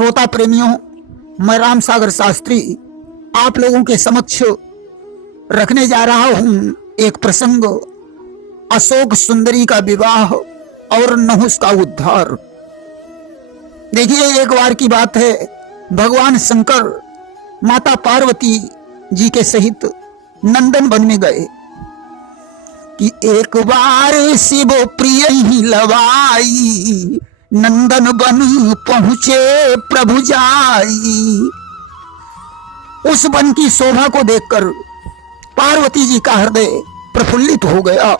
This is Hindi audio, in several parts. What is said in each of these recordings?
श्रोता प्रेमियों, मैं राम सागर शास्त्री आप लोगों के समक्ष रखने जा रहा हूं एक प्रसंग, अशोक सुंदरी का विवाह और नहुस का उद्धार। देखिए, एक बार की बात है, भगवान शंकर माता पार्वती जी के सहित नंदन वन में गए कि एक बार शिव प्रिय ही लवाई, नंदन वन पहुंचे प्रभु जाई। उस वन की शोभा को देखकर पार्वती जी का हृदय प्रफुल्लित हो गया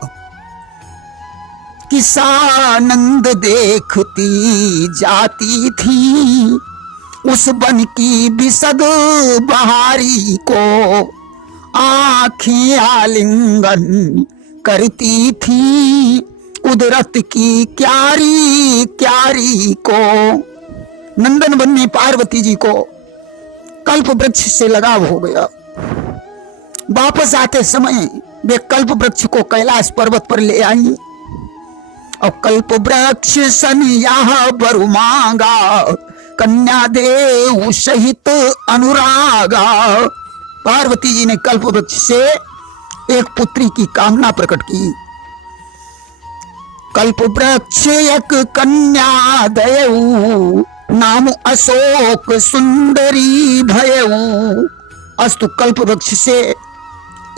कि सानंद देखती जाती थी उस वन की बिसद बहारी को, आंखें आलिंगन करती थी कुदरत की क्यारी क्यारी को। नंदन वन में पार्वती जी को कल्प वृक्ष से लगाव हो गया। वापस आते समय वे कल्प वृक्ष को कैलाश पर्वत पर ले आई और कल्प वृक्ष सन यह वर मांगा, कन्या देव सहित अनुरागा। पार्वती जी ने कल्प वृक्ष से एक पुत्री की कामना प्रकट की। कल्प वृक्ष एक कन्या दयऊ, नाम अशोक सुंदरी भयऊ। अस्तु कल्प वृक्ष से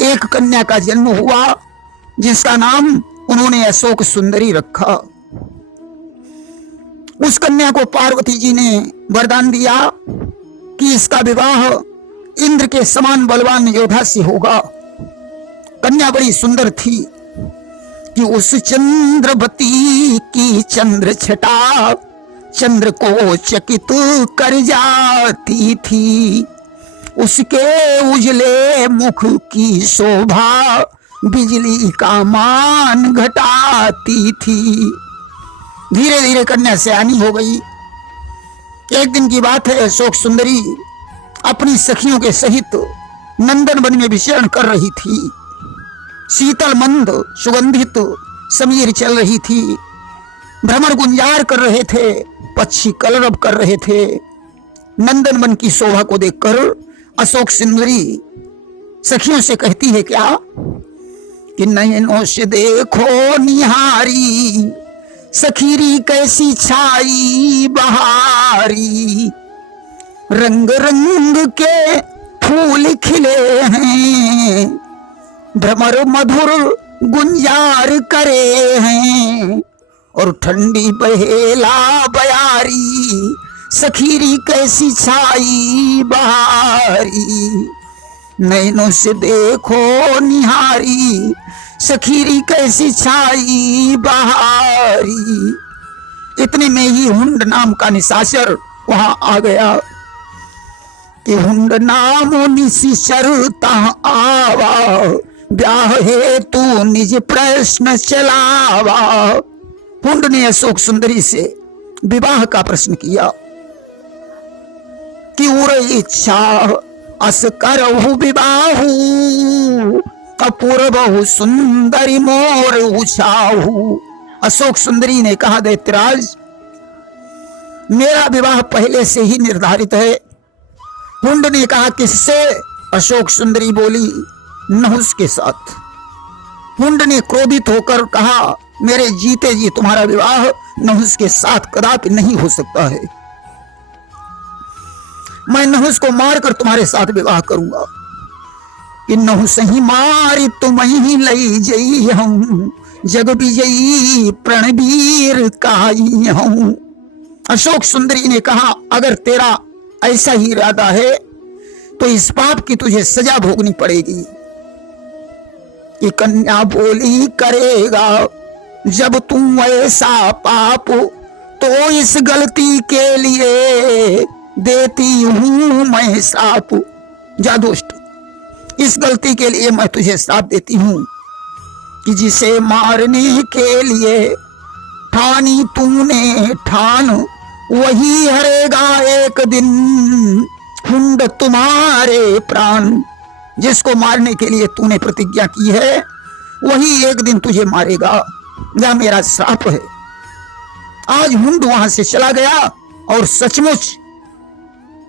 एक कन्या का जन्म हुआ जिसका नाम उन्होंने अशोक सुंदरी रखा। उस कन्या को पार्वती जी ने वरदान दिया कि इसका विवाह इंद्र के समान बलवान योद्धा से होगा। कन्या बड़ी सुंदर थी कि उस चंद्रवती की चंद्र छटा चंद्र को चकित कर जाती थी। उसके उजले मुख की शोभा बिजली का मान घटाती थी। धीरे धीरे कन्या सयानी हो गई। एक दिन की बात है, अशोक सुंदरी अपनी सखियों के सहित नंदन वन में विचरण कर रही थी। शीतल मंद सुगंधित समीर चल रही थी, भ्रमर गुंजार कर रहे थे, पक्षी कलरव कर रहे थे। नंदन वन की शोभा को देखकर अशोक सुंदरी सखियों से कहती है क्या कि नयनों से देखो निहारी, सखीरी कैसी छाई बहारी। रंग रंग के फूल खिले हैं, भ्रमर मधुर गुंजार करे हैं, और ठंडी बहेला बयारी, सखीरी कैसी छाई बहारी। नैनों से देखो निहारी, सखीरी कैसी छाई बहारी। इतने में ही हुंड नाम का निशाचर वहां आ गया कि हुंड नाम निशाचर तहाँ आवा, ब्याह हेतु निज प्रश्न चलावा। हुंड ने अशोक सुंदरी से विवाह का प्रश्न किया कि उर इच्छा अस करहु विवाहु, अपूर्वहु सुंदरी मोर उछाहु। अशोक सुंदरी ने कहा, दैत्यराज मेरा विवाह पहले से ही निर्धारित है। हुंड ने कहा, किससे? अशोक सुंदरी बोली, नहुस के साथ। हुंड ने क्रोधित होकर कहा, मेरे जीते जी तुम्हारा विवाह नहुस के साथ कदापि नहीं हो सकता है। मैं नहुस को मारकर तुम्हारे साथ विवाह करूंगा। कि नहुस ही मारी तुम ही लई जई हूं, जग विजयी प्रणवीर काई हूं। अशोक सुंदरी ने कहा, अगर तेरा ऐसा ही इरादा है तो इस पाप की तुझे सजा भोगनी पड़ेगी। कि कन्या बोली, करेगा जब तुम ऐसा पाप तो इस गलती के लिए देती हूं मैं श्राप। जा दुष्ट, इस गलती के लिए मैं तुझे श्राप देती हूं कि जिसे मारने के लिए ठानी तूने ठान, वही हरेगा एक दिन हुंड तुम्हारे प्राण। जिसको मारने के लिए तूने प्रतिज्ञा की है वही एक दिन तुझे मारेगा। यह मेरा श्राप है। आज हुंड वहां से चला गया और सचमुच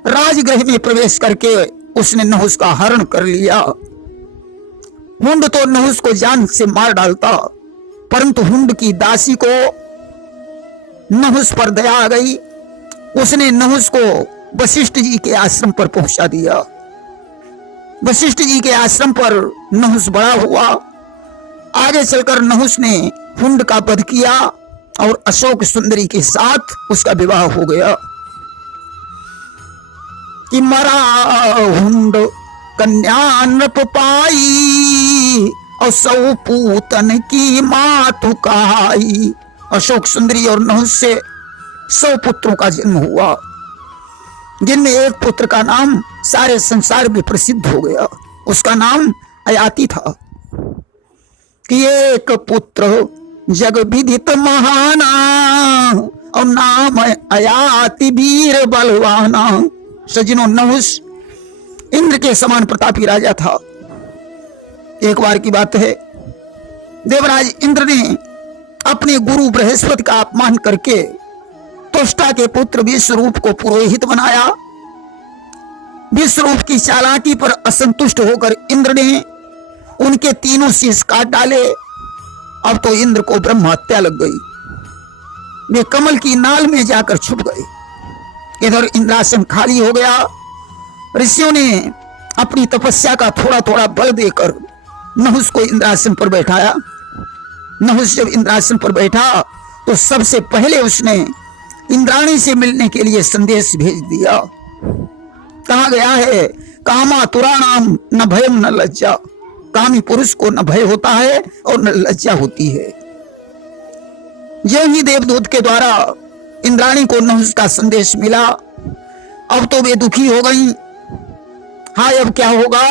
राजगृह में प्रवेश करके उसने नहुस का हरण कर लिया। हुंड तो नहुस को जान से मार डालता, परंतु हुंड की दासी को नहुस पर दया आ गई। उसने नहुस को वशिष्ठ जी के आश्रम पर पहुंचा दिया। वशिष्ठ जी के आश्रम पर नहुस बड़ा हुआ। आगे चलकर नहुस ने हुंड का वध किया और अशोक सुंदरी के साथ उसका विवाह हो गया। कि मरा हुंड कन्या नृप पाई और सौ पूतन की मातु कहाई। अशोक सुंदरी और नहुस से 100 पुत्रों का जन्म हुआ, जिनमें एक पुत्र का नाम सारे संसार में प्रसिद्ध हो गया। उसका नाम अयाति था। कि एक पुत्र जग विदित महाना और नाम अयाति वीर बलवाना। सज्जनों, नहुस इंद्र के समान प्रतापी राजा था। एक बार की बात है, देवराज इंद्र ने अपने गुरु बृहस्पति का अपमान करके त्वष्टा के पुत्र विश्वरूप को पुरोहित बनाया। विश्वरूप की चालाकी पर असंतुष्ट होकर इंद्र ने उनके तीनों शीश काट डाले। अब तो इंद्र को ब्रह्म हत्या लग गई। वे कमल की नाल में जाकर छुप गए। इधर इंद्रासन खाली हो गया। ऋषियों ने अपनी तपस्या का थोड़ा थोड़ा बल देकर नहुस को इंद्रासन पर बैठाया। नहुस जब इंद्रासन पर बैठा तो सबसे पहले उसने इंद्राणी से मिलने के लिए संदेश भेज दिया। कहा गया है, कामा तुराणाम न भयम न लज्जा। कामी पुरुष को न भय होता है और न लज्जा होती है। जो ही देवदूत के द्वारा इंद्राणी को नहुस का संदेश मिला, अब तो वे दुखी हो गई। हाय, अब क्या होगा?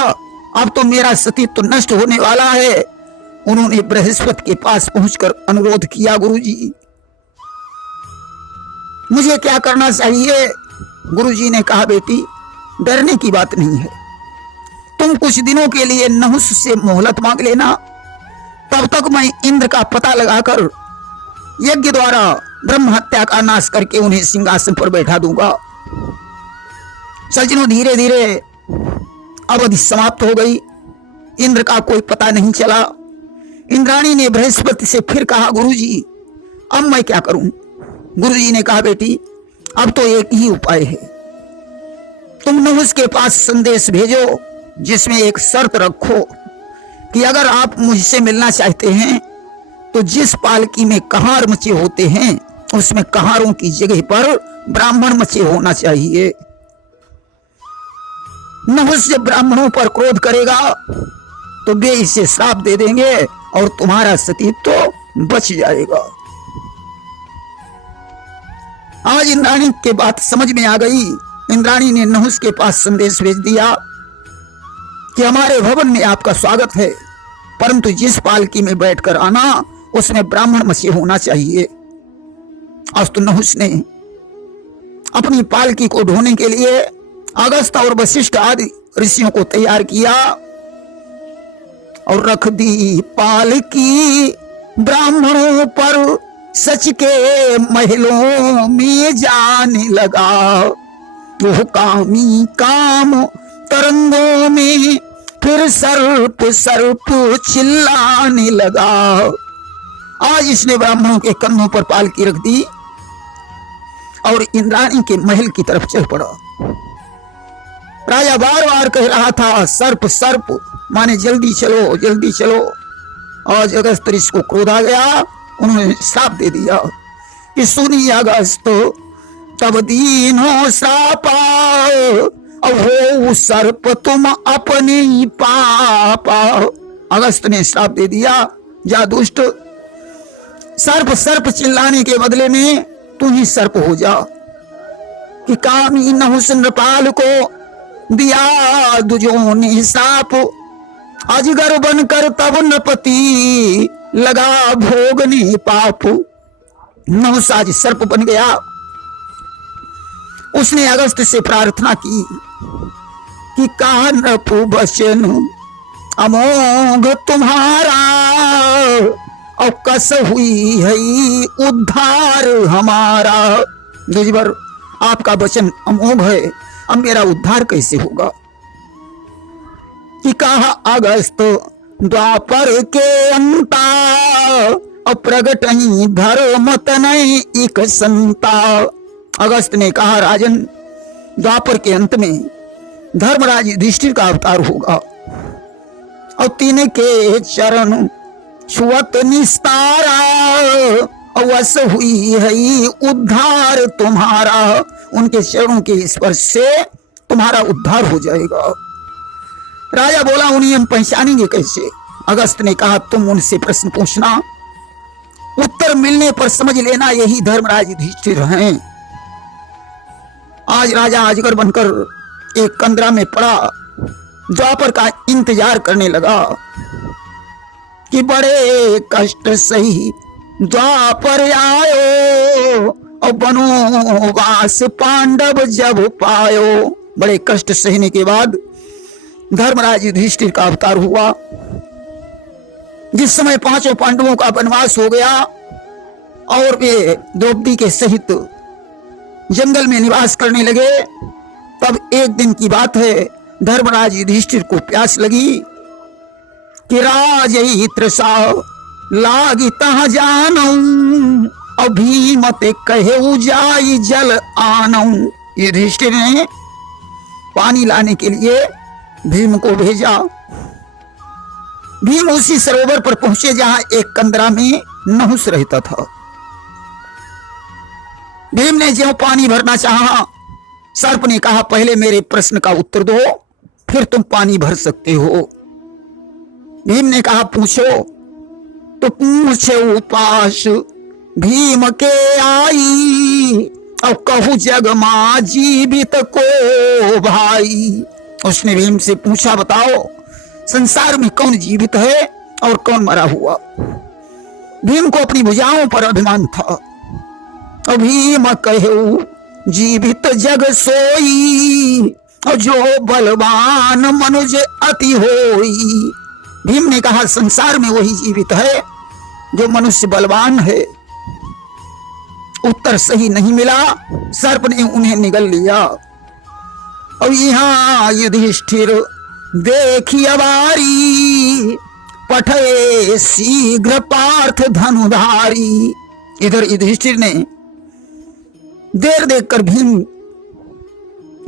अब तो मेरा सतीत्व तो नष्ट होने वाला है। उन्होंने बृहस्पति के पास पहुंचकर अनुरोध किया, गुरुजी मुझे क्या करना चाहिए? गुरुजी ने कहा, बेटी डरने की बात नहीं है। तुम कुछ दिनों के लिए नहुस से मोहलत मांग लेना। तब तक मैं इंद्र का पता लगाकर यज्ञ द्वारा ब्रह्म हत्या का नाश करके उन्हें सिंहासन पर बैठा दूंगा। सज्जनों, धीरे धीरे अवधि समाप्त हो गई। इंद्र का कोई पता नहीं चला। इंद्राणी ने बृहस्पति से फिर कहा, गुरुजी अब मैं क्या करूं? गुरुजी ने कहा, बेटी अब तो एक ही उपाय है। तुम नहुस के पास संदेश भेजो, जिसमें एक शर्त रखो कि अगर आप मुझसे मिलना चाहते हैं तो जिस पालकी में कहार मचे होते हैं उसमें कहारों की जगह पर ब्राह्मण मचे होना चाहिए। नहुस जब ब्राह्मणों पर क्रोध करेगा तो वे इसे श्राप दे देंगे और तुम्हारा सतीत्व तो बच जाएगा। आज इंद्राणी के बात समझ में आ गई। इंद्राणी ने नहुस के पास संदेश भेज दिया कि हमारे भवन में आपका स्वागत है, परंतु जिस पालकी में बैठकर आना उसमें ब्राह्मण मछी होना चाहिए। आज तो नहुस ने अपनी पालकी को ढोने के लिए अगस्त और वशिष्ठ आदि ऋषियों को तैयार किया और रख दी पालकी ब्राह्मणों पर, सच के महलों में जाने लगा। वो कामी काम तरंगों में फिर सर्प सर्प चिल्लाने लगा। आज इसने ब्राह्मणों के कंधों पर पालकी रख दी और इंद्राणी के महल की तरफ चल पड़ा। राजा बार बार कह रहा था, सर्प सर्प, माने जल्दी चलो जल्दी चलो। आज अगस्त ऋषि को क्रोध आ गया। उन्होंने श्राप दे दिया कि सुनी अगस्त तब दीनो श्रापा, अब हो सर्प तुम अपने ही पापा। अगस्त ने श्राप दे दिया, जा दुष्ट, सर्प सर्प चिल्लाने के बदले में तू ही सर्प हो जा। कि कामी नहुस नृपाल को दिया दुजों ने श्राप, अजगर बनकर तब नृपति लगा भोगने पाप। नहुस आज सर्प बन गया। उसने अगस्त से प्रार्थना की कि कहा नृप वचन अमोघ तुम्हारा, और कस हुई है उद्धार हमारा। दुजबर आपका वचन अमोघ है, अब मेरा उद्धार कैसे होगा? कि कहा अगस्त द्वापर के अंता, अप्रगट धर्म तनय एक संता। अगस्त ने कहा राजन, द्वापर के अंत में धर्मराज युधिष्ठिर का अवतार होगा और तीन के चरण छुअत निस्तारा, अवश्य हुई है उद्धार तुम्हारा। उनके चरणों के स्पर्श से तुम्हारा उद्धार हो जाएगा। राजा बोला, उन्हें हम पहचानेंगे कैसे? अगस्त ने कहा, तुम उनसे प्रश्न पूछना, उत्तर मिलने पर समझ लेना यही धर्मराज युधिष्ठिर हैं। आज राजा अजगर बनकर एक कंदरा में पड़ा, द्वापर का इंतजार करने लगा कि बड़े कष्ट सही द्वापर आयो, और वनवास पांडव जब पायो। बड़े कष्ट सहने के बाद धर्मराज युधिष्ठिर का अवतार हुआ। जिस समय पांचों पांडवों का वनवास हो गया और वे द्रौपदी के सहित जंगल में निवास करने लगे, तब एक दिन की बात है, धर्मराज युधिष्ठिर को प्यास लगी कि राजई तृषा लागी तह जानऊं, और भीम ते कहे जाई जल आनऊं। युधिष्ठिर ने पानी लाने के लिए भीम को भेजा। भीम उसी सरोवर पर पहुंचे जहां एक कंदरा में नहुस रहता था। भीम ने ज्यों पानी भरना चाहा, सर्प ने कहा, पहले मेरे प्रश्न का उत्तर दो, फिर तुम पानी भर सकते हो। भीम ने कहा, पूछो। तो पूछे उपास भीम के आई, और कहू जग मा जीवित को भाई। उसने भीम से पूछा, बताओ संसार में कौन जीवित है और कौन मरा हुआ? भीम को अपनी भुजाओं पर अभिमान था। और भीम कहे जीवित जग सोई, और जो बलवान मनुज अति होई। भीम ने कहा, संसार में वही जीवित है जो मनुष्य बलवान है। उत्तर सही नहीं मिला, सर्प ने उन्हें निगल लिया। और यहाँ युधिष्ठिर देखी अवारी, पठे शीघ्र पार्थ धनुधारी। इधर युधिष्ठिर ने देर देखकर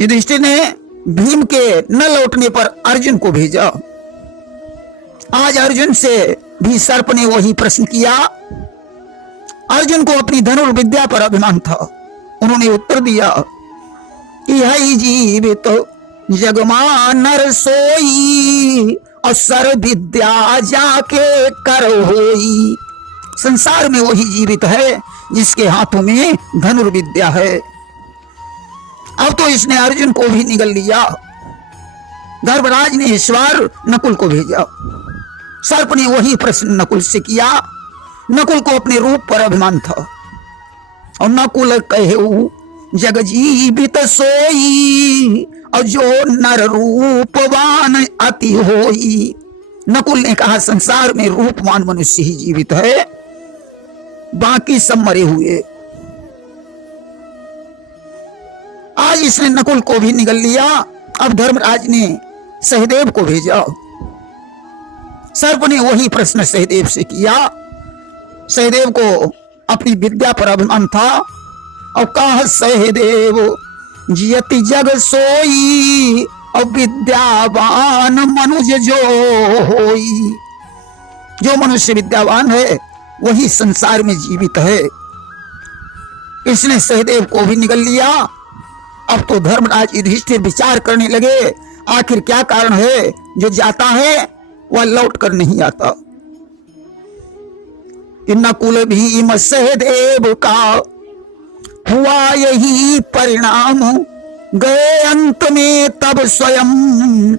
युधिष्ठिर ने भीम के न लौटने पर अर्जुन को भेजा। आज अर्जुन से भी सर्प ने वही प्रश्न किया। अर्जुन को अपनी धनुर्विद्या पर अभिमान था। उन्होंने उत्तर दिया कि है जीवित जगमा नर सोई, और सर विद्या जाके कर होई। संसार में वही जीवित है जिसके हाथों में धनुर्विद्या है। अब तो इसने अर्जुन को भी निगल लिया। धर्मराज ने ईश्वर नकुल को भेजा। सर्प ने वही प्रश्न नकुल से किया। नकुल को अपने रूप पर अभिमान था। और नकुल कहे जग जीवित सोई, और जो नर रूपवान अति होई। नकुल ने कहा, संसार में रूपवान मनुष्य ही जीवित है, बाकी सब मरे हुए। आज इसने नकुल को भी निगल लिया। अब धर्मराज ने सहदेव को भेजा। सर्प ने वही प्रश्न सहदेव से किया। सहदेव को अपनी विद्या पर अभिमान था। और कहा, सहदेव जियति जग सोई, और विद्यावान मनुज जो होई। जो मनुष्य विद्यावान है वही संसार में जीवित है। इसने सहदेव को भी निगल लिया। अब तो धर्मराज युधिष्ठिर विचार करने लगे, आखिर क्या कारण है जो जाता है वह लौट कर नहीं आता। नकुल भीम सहदेव का हुआ यही परिणाम, गए अंत में तब स्वयं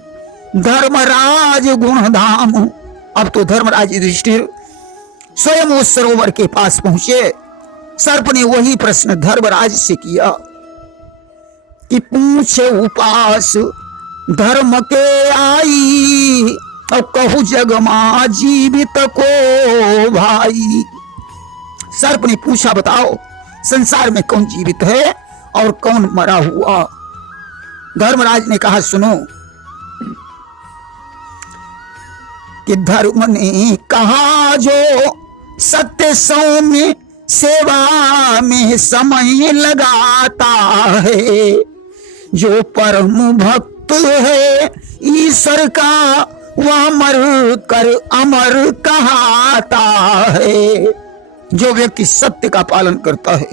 धर्मराज गुणधाम। अब तो धर्मराज युधिष्ठिर स्वयं उस सरोवर के पास पहुंचे। सर्प ने वही प्रश्न धर्मराज से किया कि पूछे उपास धर्म के आई, और कहू जगमा जीवित को भाई। सर्प ने पूछा, बताओ संसार में कौन जीवित है और कौन मरा हुआ? धर्मराज ने कहा सुनो कि धर्म ने कहा जो सत्य सौम्य सेवा में समय लगाता है, जो परम भक्त है ईश्वर का वह मर कर अमर कहाता है। जो व्यक्ति सत्य का पालन करता है,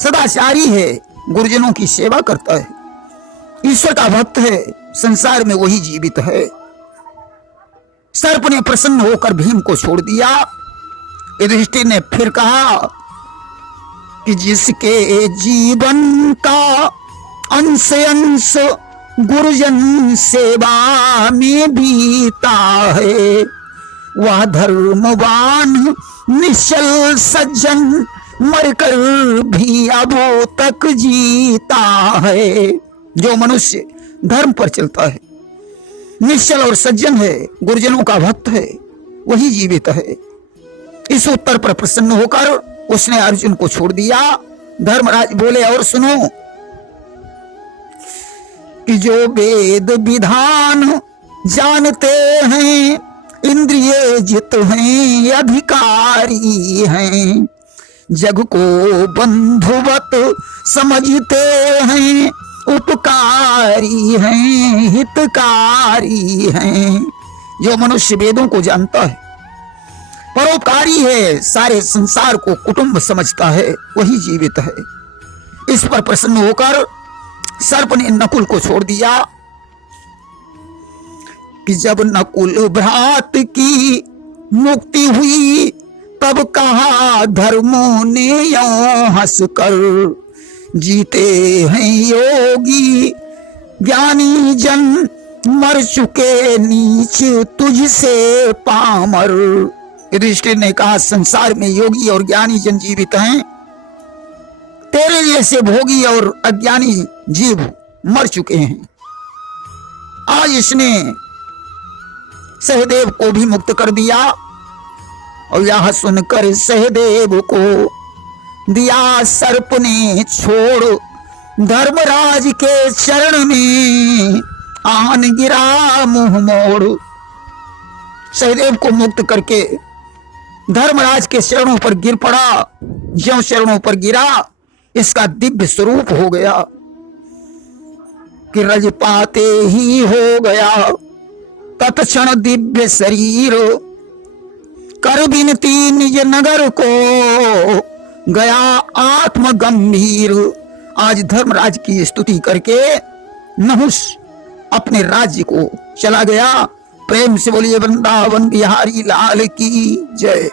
सदाचारी है, गुरुजनों की सेवा करता है, ईश्वर का भक्त है, संसार में वही जीवित है। सर्प ने प्रसन्न होकर भीम को छोड़ दिया। युधिष्ठिर ने फिर कहा कि जिसके जीवन का अंश अंश गुरुजन सेवा में बीता है, वह धर्मवान निश्चल सज्जन मरकर भी अब तक जीता है। जो मनुष्य धर्म पर चलता है, निश्चल और सज्जन है, गुरुजनों का भक्त है, वही जीवित है। इस उत्तर पर प्रसन्न होकर उसने अर्जुन को छोड़ दिया। धर्मराज बोले और सुनो कि जो वेद विधान जानते हैं, इंद्रिय जित हैं, अधिकारी हैं, जग को बंधुवत समझते हैं, उपकारी हैं, हितकारी हैं। जो मनुष्य वेदों को जानता है, परोपकारी है, सारे संसार को कुटुंब समझता है, वही जीवित है। इस पर प्रसन्न होकर सर्प ने नकुल को छोड़ दिया कि जब नकुल भ्रात की मुक्ति हुई, तब कहा धर्मों ने यों हंसकर, जीते हैं योगी ज्ञानी जन, मर चुके नीच तुझसे पामर। युधिष्ठिर ने कहा संसार में योगी और ज्ञानी जन जीवित हैं, तेरे जैसे भोगी और अज्ञानी जीव मर चुके हैं। आज इसने सहदेव को भी मुक्त कर दिया और यह सुनकर सहदेव को दिया सर्प ने छोड़। धर्मराज के चरण में आन गिरा मुंह मोड़। सहदेव को मुक्त करके धर्मराज के चरणों पर गिर पड़ा। ज्यों चरणों पर गिरा, इसका दिव्य स्वरूप हो गया कि रज पाते ही हो गया तत्क्षण दिव्य शरीर। कर बिनती निज नगर को, गया आत्म गंभीर। आज धर्मराज की स्तुति करके नहुष अपने राज्य को चला गया। प्रेम से बोलिए वृंदावन बिहारी लाल की जय।